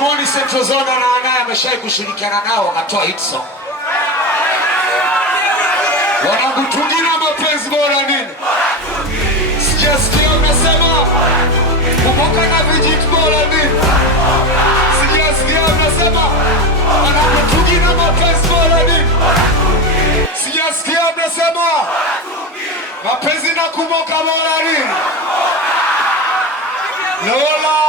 Kigamboni Central Zone na wanaye ameshawahi kushirikiana nao wakatoa hit song. Wanangu tungina mapenzi bora nini? Sijasikia unasema kumoka na vijiti bora nini? Sijasikia unasema wanangu tungina mapenzi bora nini? Sijasikia unasema mapenzi na kumoka bora nini? Lola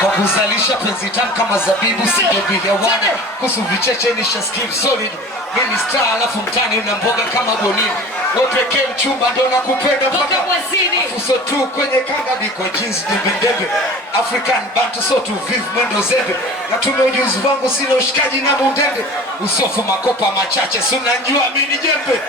kwa kuzalisha penzi tamu kama zabibu singebiga wana kusu vicheche ni shaskim solid mini star alafu mtani una mboga kama bonia wepeke mchumba ndo nakupenda mpaka uso tu kwenye kanga biko jeans dembendembe African bantu so tu vive mwendo zembe na tume ujuzi wangu sina ushikaji na mundende usofu makopa machache suna njua mini jembe